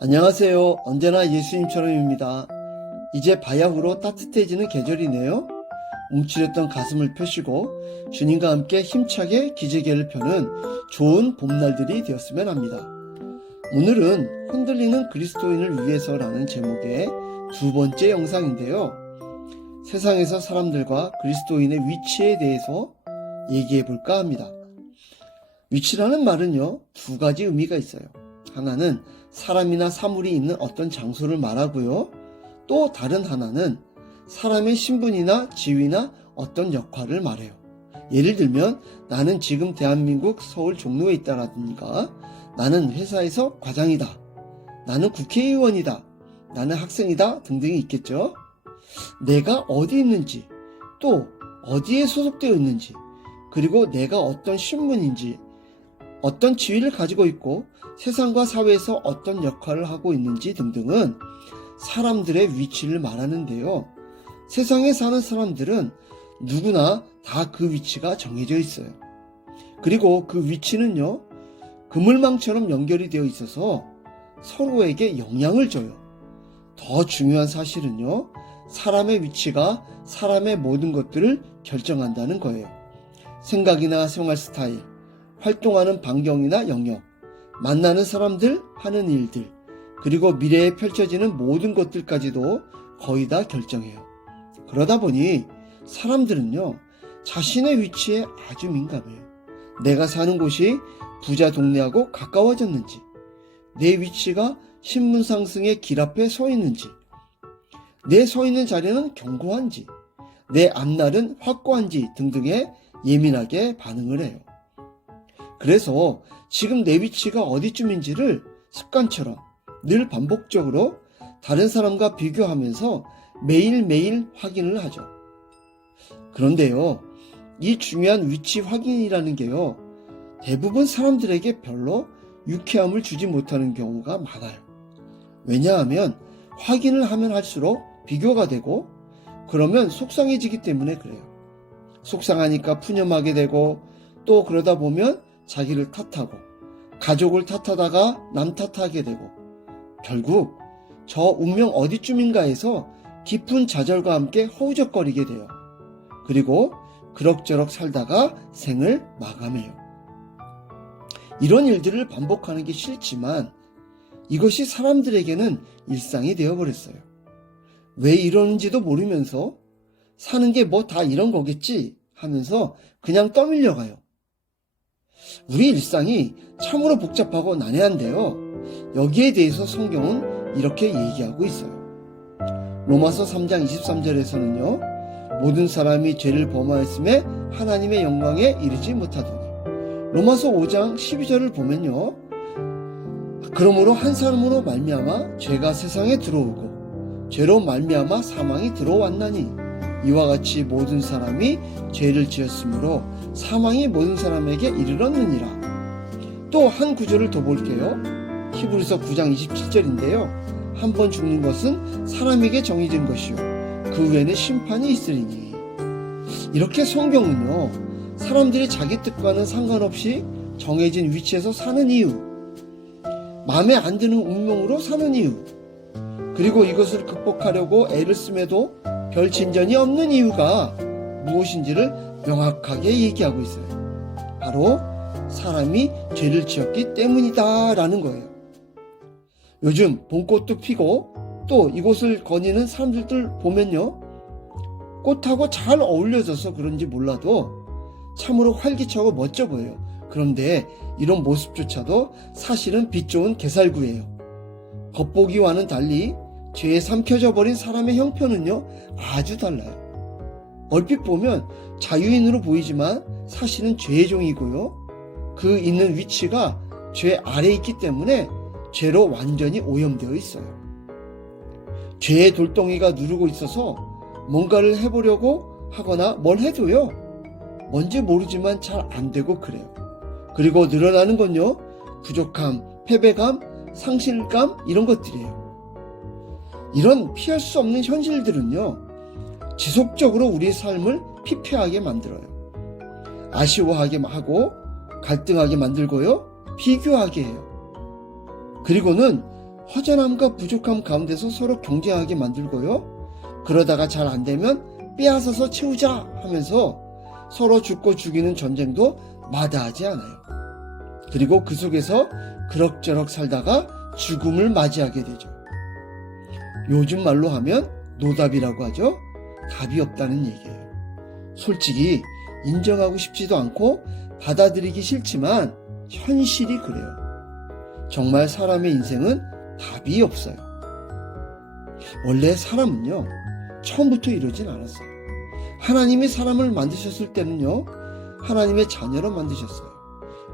안녕하세요. 언제나 예수님처럼입니다. 이제 바야흐로 따뜻해지는 계절이네요. 움츠렸던 가슴을 펴시고 주님과 함께 힘차게 기지개를 펴는 좋은 봄날들이 되었으면 합니다. 오늘은 흔들리는 그리스도인을 위해서라는 제목의 두 번째 영상인데요. 세상에서 사람들과 그리스도인의 위치에 대해서 얘기해 볼까 합니다. 위치라는 말은요, 두 가지 의미가 있어요. 하나는 사람이나 사물이 있는 어떤 장소를 말하고요. 또 다른 하나는 사람의 신분이나 지위나 어떤 역할을 말해요. 예를 들면 나는 지금 대한민국 서울 종로에 있다라든가 나는 회사에서 과장이다. 나는 국회의원이다. 나는 학생이다. 등등이 있겠죠. 내가 어디 있는지 또 어디에 소속되어 있는지 그리고 내가 어떤 신분인지 어떤 지위를 가지고 있고 세상과 사회에서 어떤 역할을 하고 있는지 등등은 사람들의 위치를 말하는데요. 세상에 사는 사람들은 누구나 다 그 위치가 정해져 있어요. 그리고 그 위치는요, 그물망처럼 연결이 되어 있어서 서로에게 영향을 줘요. 더 중요한 사실은요, 사람의 위치가 사람의 모든 것들을 결정한다는 거예요. 생각이나 생활 스타일, 활동하는 반경이나 영역, 만나는 사람들, 하는 일들, 그리고 미래에 펼쳐지는 모든 것들까지도 거의 다 결정해요. 그러다 보니 사람들은요, 자신의 위치에 아주 민감해요. 내가 사는 곳이 부자 동네하고 가까워졌는지, 내 위치가 신분 상승의 길 앞에 서 있는지, 내 서 있는 자리는 견고한지, 내 앞날은 확고한지 등등에 예민하게 반응을 해요. 그래서 지금 내 위치가 어디쯤인지를 습관처럼 늘 반복적으로 다른 사람과 비교하면서 매일매일 확인을 하죠. 그런데요, 이 중요한 위치 확인이라는 게요, 대부분 사람들에게 별로 유쾌함을 주지 못하는 경우가 많아요. 왜냐하면 확인을 하면 할수록 비교가 되고, 그러면 속상해지기 때문에 그래요. 속상하니까 푸념하게 되고, 또 그러다 보면 자기를 탓하고, 가족을 탓하다가 남 탓하게 되고, 결국 저 운명 어디쯤인가에서 깊은 좌절과 함께 허우적거리게 돼요. 그리고 그럭저럭 살다가 생을 마감해요. 이런 일들을 반복하는 게 싫지만 이것이 사람들에게는 일상이 되어버렸어요. 왜 이러는지도 모르면서 사는 게 뭐 다 이런 거겠지 하면서 그냥 떠밀려가요. 우리 일상이 참으로 복잡하고 난해한데요. 여기에 대해서 성경은 이렇게 얘기하고 있어요. 로마서 3장 23절에서는요. 모든 사람이 죄를 범하였음에 하나님의 영광에 이르지 못하더니 로마서 5장 12절을 보면요. 그러므로 한 사람으로 말미암아 죄가 세상에 들어오고 죄로 말미암아 사망이 들어왔나니 이와 같이 모든 사람이 죄를 지었으므로 사망이 모든 사람에게 이르렀느니라. 또 한 구절을 더 볼게요. 히브리서 9장 27절인데요. 한 번 죽는 것은 사람에게 정해진 것이요. 그 후에는 심판이 있으리니. 이렇게 성경은요. 사람들이 자기 뜻과는 상관없이 정해진 위치에서 사는 이유. 마음에 안 드는 운명으로 사는 이유. 그리고 이것을 극복하려고 애를 씀에도 별 진전이 없는 이유가 무엇인지를 명확하게 얘기하고 있어요. 바로 사람이 죄를 지었기 때문이다라는 거예요. 요즘 봄꽃도 피고 또 이곳을 거니는 사람들들 보면요. 꽃하고 잘 어울려져서 그런지 몰라도 참으로 활기차고 멋져 보여요. 그런데 이런 모습조차도 사실은 빛 좋은 개살구예요. 겉보기와는 달리 죄에 삼켜져 버린 사람의 형편은요, 아주 달라요. 얼핏 보면 자유인으로 보이지만 사실은 죄의 종이고요. 그 있는 위치가 죄 아래에 있기 때문에 죄로 완전히 오염되어 있어요. 죄의 돌덩이가 누르고 있어서 뭔가를 해보려고 하거나 뭘 해도요. 뭔지 모르지만 잘 안 되고 그래요. 그리고 늘어나는 건요. 부족함, 패배감, 상실감 이런 것들이에요. 이런 피할 수 없는 현실들은요. 지속적으로 우리의 삶을 피폐하게 만들어요. 아쉬워하게 하고 갈등하게 만들고요. 비교하게 해요. 그리고는 허전함과 부족함 가운데서 서로 경쟁하게 만들고요. 그러다가 잘 안 되면 빼앗아서 채우자 하면서 서로 죽고 죽이는 전쟁도 마다하지 않아요. 그리고 그 속에서 그럭저럭 살다가 죽음을 맞이하게 되죠. 요즘 말로 하면 노답이라고 하죠. 답이 없다는 얘기예요. 솔직히 인정하고 싶지도 않고 받아들이기 싫지만 현실이 그래요. 정말 사람의 인생은 답이 없어요. 원래 사람은요, 처음부터 이러진 않았어요. 하나님이 사람을 만드셨을 때는요, 하나님의 자녀로 만드셨어요.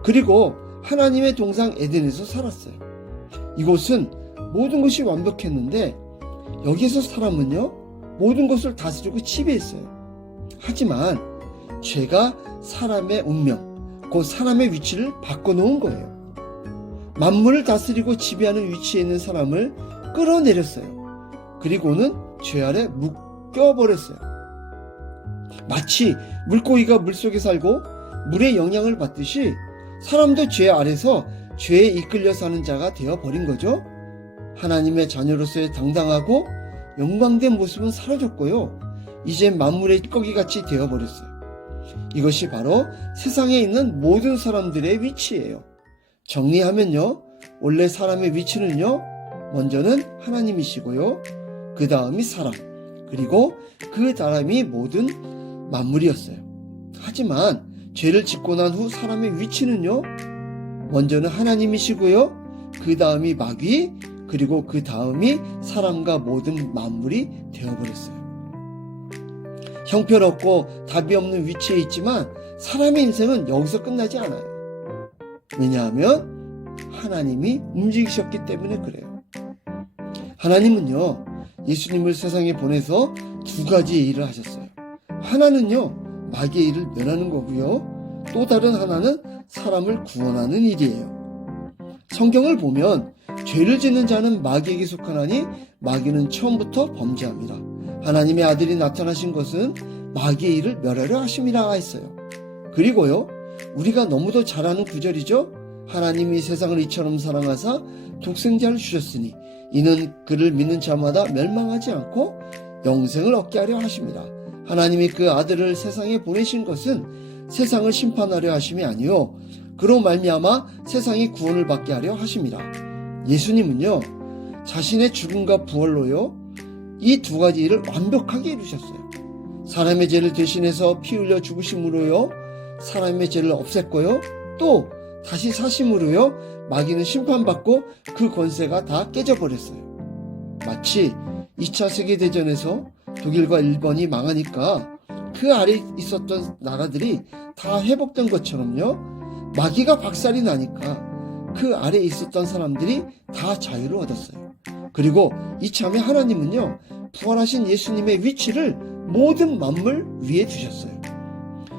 그리고 하나님의 동상 에덴에서 살았어요. 이곳은 모든 것이 완벽했는데, 여기에서 사람은요, 모든 것을 다스리고 지배했어요. 하지만, 죄가 사람의 운명, 곧 사람의 위치를 바꿔놓은 거예요. 만물을 다스리고 지배하는 위치에 있는 사람을 끌어내렸어요. 그리고는 죄 아래 묶여버렸어요. 마치 물고기가 물속에 살고 물의 영향을 받듯이 사람도 죄 아래서 죄에 이끌려 사는 자가 되어버린 거죠. 하나님의 자녀로서의 당당하고 영광된 모습은 사라졌고요. 이제 만물의 찌꺼기같이 되어버렸어요. 이것이 바로 세상에 있는 모든 사람들의 위치예요. 정리하면요. 원래 사람의 위치는요. 먼저는 하나님이시고요. 그 다음이 사람. 그리고 그 다음이 모든 만물이었어요. 하지만 죄를 짓고 난 후 사람의 위치는요. 먼저는 하나님이시고요. 그 다음이 마귀. 그리고 그 다음이 사람과 모든 만물이 되어버렸어요. 형편없고 답이 없는 위치에 있지만 사람의 인생은 여기서 끝나지 않아요. 왜냐하면 하나님이 움직이셨기 때문에 그래요. 하나님은요, 예수님을 세상에 보내서 두 가지의 일을 하셨어요. 하나는요, 마귀의 일을 면하는 거고요. 또 다른 하나는 사람을 구원하는 일이에요. 성경을 보면 죄를 짓는 자는 마귀에게 속하나니 마귀는 처음부터 범죄합니다. 하나님의 아들이 나타나신 것은 마귀의 일을 멸하려 하심이라 했어요. 그리고요, 우리가 너무도 잘 아는 구절이죠. 하나님이 세상을 이처럼 사랑하사 독생자를 주셨으니 이는 그를 믿는 자마다 멸망하지 않고 영생을 얻게 하려 하십니다. 하나님이 그 아들을 세상에 보내신 것은 세상을 심판하려 하심이 아니요 그로 말미암아 세상이 구원을 받게 하려 하십니다. 예수님은요 자신의 죽음과 부활로요 이 두 가지 일을 완벽하게 이루셨어요. 사람의 죄를 대신해서 피 흘려 죽으심으로요 사람의 죄를 없앴고요. 또 다시 사심으로요. 마귀는 심판받고 그 권세가 다 깨져버렸어요. 마치 2차 세계대전에서 독일과 일본이 망하니까 그 아래 있었던 나라들이 다 회복된 것처럼요. 마귀가 박살이 나니까 그 아래 있었던 사람들이 다 자유를 얻었어요. 그리고 이참에 하나님은요. 부활하신 예수님의 위치를 모든 만물 위에 두셨어요.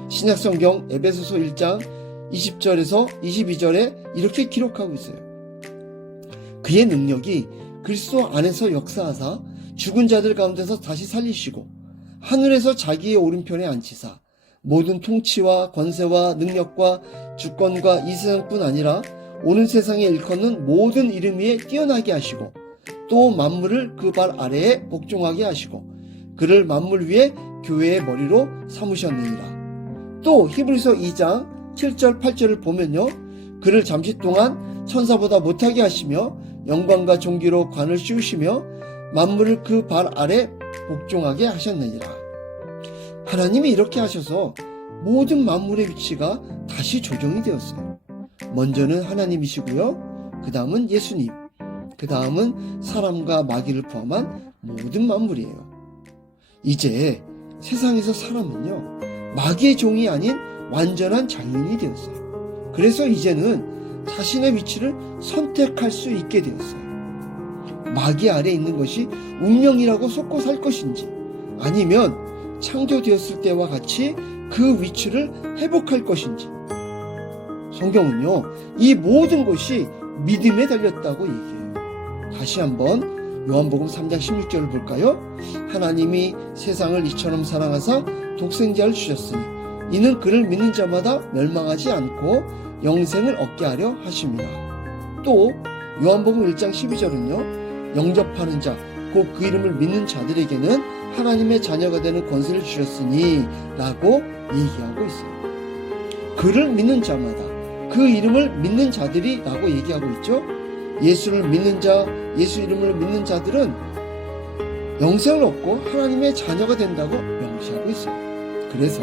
신약성경 에베소서 1장 20절에서 22절에 이렇게 기록하고 있어요. 그의 능력이 그리스도 안에서 역사하사 죽은 자들 가운데서 다시 살리시고 하늘에서 자기의 오른편에 앉히사 모든 통치와 권세와 능력과 주권과 이 세상뿐 아니라 오는 세상에 일컫는 모든 이름 위에 뛰어나게 하시고 또 만물을 그 발 아래에 복종하게 하시고 그를 만물 위에 교회의 머리로 삼으셨느니라. 또 히브리서 2장 7절 8절을 보면요. 그를 잠시 동안 천사보다 못하게 하시며 영광과 존귀로 관을 씌우시며 만물을 그 발 아래 복종하게 하셨느니라. 하나님이 이렇게 하셔서 모든 만물의 위치가 다시 조정이 되었어요. 먼저는 하나님이시고요. 그 다음은 예수님. 그 다음은 사람과 마귀를 포함한 모든 만물이에요. 이제 세상에서 사람은요. 마귀의 종이 아닌 완전한 자유인이 되었어요. 그래서 이제는 자신의 위치를 선택할 수 있게 되었어요. 마귀 아래 있는 것이 운명이라고 속고 살 것인지 아니면 창조되었을 때와 같이 그 위치를 회복할 것인지 성경은요 이 모든 것이 믿음에 달렸다고 얘기해요. 다시 한번 요한복음 3장 16절을 볼까요? 하나님이 세상을 이처럼 사랑하사 독생자를 주셨으니 이는 그를 믿는 자마다 멸망하지 않고 영생을 얻게 하려 하십니다. 또 요한복음 1장 12절은요. 영접하는 자, 곧 그 이름을 믿는 자들에게는 하나님의 자녀가 되는 권세를 주셨으니 라고 얘기하고 있어요. 그를 믿는 자마다 그 이름을 믿는 자들이 라고 얘기하고 있죠. 예수를 믿는 자, 예수 이름을 믿는 자들은 영생을 얻고 하나님의 자녀가 된다고 명시하고 있어요. 그래서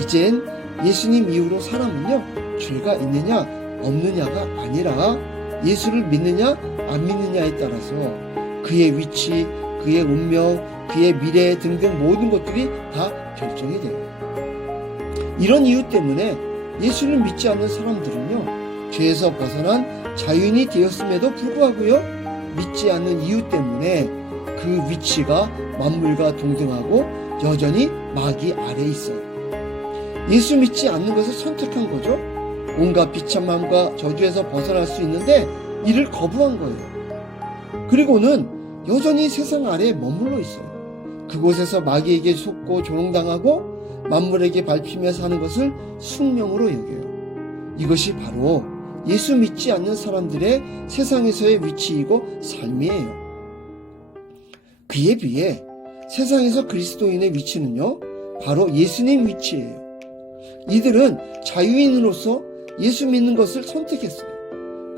이젠 예수님 이후로 사람은요, 죄가 있느냐, 없느냐가 아니라 예수를 믿느냐, 안 믿느냐에 따라서 그의 위치, 그의 운명, 그의 미래 등등 모든 것들이 다 결정이 돼요. 이런 이유 때문에 예수를 믿지 않는 사람들은요, 죄에서 벗어난 자유인이 되었음에도 불구하고요, 믿지 않는 이유 때문에 그 위치가 만물과 동등하고 여전히 마귀 아래에 있어요. 예수 믿지 않는 것을 선택한 거죠. 온갖 비참함과 저주에서 벗어날 수 있는데 이를 거부한 거예요. 그리고는 여전히 세상 아래에 머물러 있어요. 그곳에서 마귀에게 속고 조롱당하고 만물에게 밟히며 사는 것을 숙명으로 여겨요. 이것이 바로 예수 믿지 않는 사람들의 세상에서의 위치이고 삶이에요. 그에 비해 세상에서 그리스도인의 위치는요, 바로 예수님 위치예요. 이들은 자유인으로서 예수 믿는 것을 선택했어요.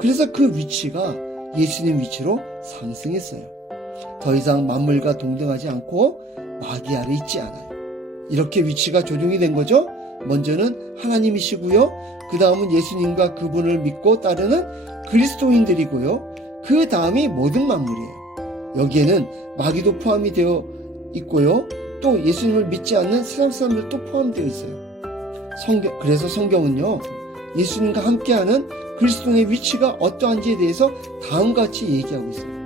그래서 그 위치가 예수님 위치로 상승했어요. 더 이상 만물과 동등하지 않고 마귀 아래 있지 않아요. 이렇게 위치가 조정이 된 거죠. 먼저는 하나님이시고요. 그 다음은 예수님과 그분을 믿고 따르는 그리스도인들이고요. 그 다음이 모든 만물이에요. 여기에는 마귀도 포함이 되어 있고요. 또 예수님을 믿지 않는 세상 사람들도 포함되어 있어요. 성경, 그래서 성경은요, 예수님과 함께하는 그리스도인의 위치가 어떠한지에 대해서 다음과 같이 얘기하고 있어요.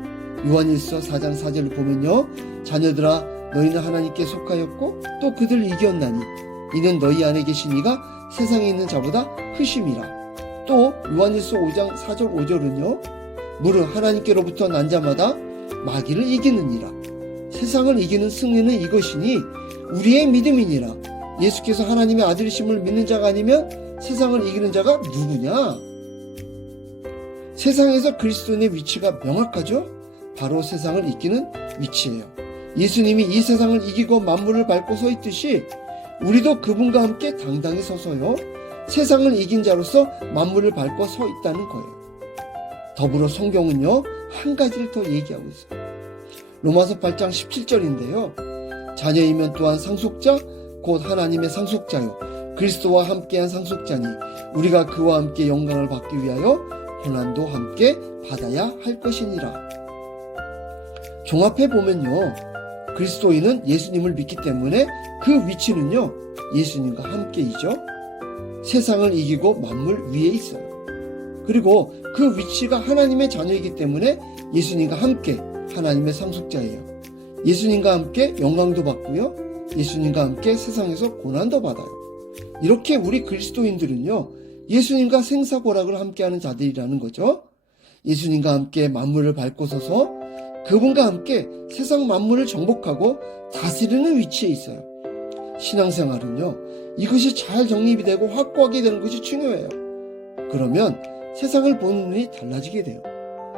요한일서 4장 4절을 보면요, 자녀들아, 너희는 하나님께 속하였고 또 그들을 이겼나니 이는 너희 안에 계신 이가 세상에 있는 자보다 크심이라. 또 요한일서 5장 4절 5절은요, 무릇 하나님께로부터 난 자마다 마귀를 이기느니라. 세상을 이기는 승리는 이것이니 우리의 믿음이니라. 예수께서 하나님의 아들이심을 믿는 자가 아니면 세상을 이기는 자가 누구냐? 세상에서 그리스도인의 위치가 명확하죠? 바로 세상을 이기는 위치예요. 예수님이 이 세상을 이기고 만물을 밟고 서 있듯이 우리도 그분과 함께 당당히 서서요. 세상을 이긴 자로서 만물을 밟고 서 있다는 거예요. 더불어 성경은요, 한 가지를 더 얘기하고 있어요. 로마서 8장 17절인데요. 자녀이면 또한 상속자, 곧 하나님의 상속자요. 그리스도와 함께한 상속자니 우리가 그와 함께 영광을 받기 위하여 고난도 함께 받아야 할 것이니라. 종합해 보면요. 그리스도인은 예수님을 믿기 때문에 그 위치는요. 예수님과 함께이죠. 세상을 이기고 만물 위에 있어요. 그리고 그 위치가 하나님의 자녀이기 때문에 예수님과 함께 하나님의 상속자예요. 예수님과 함께 영광도 받고요. 예수님과 함께 세상에서 고난도 받아요. 이렇게 우리 그리스도인들은요, 예수님과 생사고락을 함께하는 자들이라는 거죠. 예수님과 함께 만물을 밟고 서서 그분과 함께 세상 만물을 정복하고 다스리는 위치에 있어요. 신앙생활은요, 이것이 잘 정립이 되고 확고하게 되는 것이 중요해요. 그러면 세상을 보는 눈이 달라지게 돼요.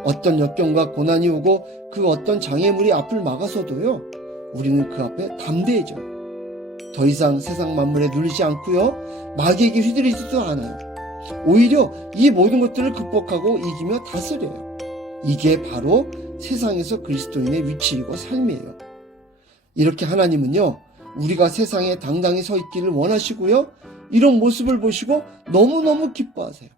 어떤 역경과 고난이 오고 그 어떤 장애물이 앞을 막아서도요, 우리는 그 앞에 담대해져요. 더 이상 세상 만물에 눌리지 않고요, 마귀에게 휘둘리지도 않아요. 오히려 이 모든 것들을 극복하고 이기며 다스려요. 이게 바로 세상에서 그리스도인의 위치이고 삶이에요. 이렇게 하나님은요, 우리가 세상에 당당히 서 있기를 원하시고요, 이런 모습을 보시고 너무너무 기뻐하세요.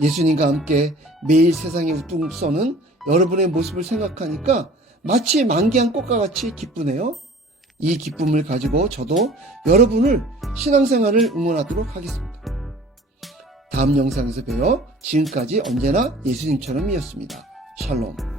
예수님과 함께 매일 세상에 우뚝 서는 여러분의 모습을 생각하니까 마치 만개한 꽃과 같이 기쁘네요. 이 기쁨을 가지고 저도 여러분을 신앙생활을 응원하도록 하겠습니다. 다음 영상에서 봬요. 지금까지 언제나 예수님처럼이었습니다. 샬롬.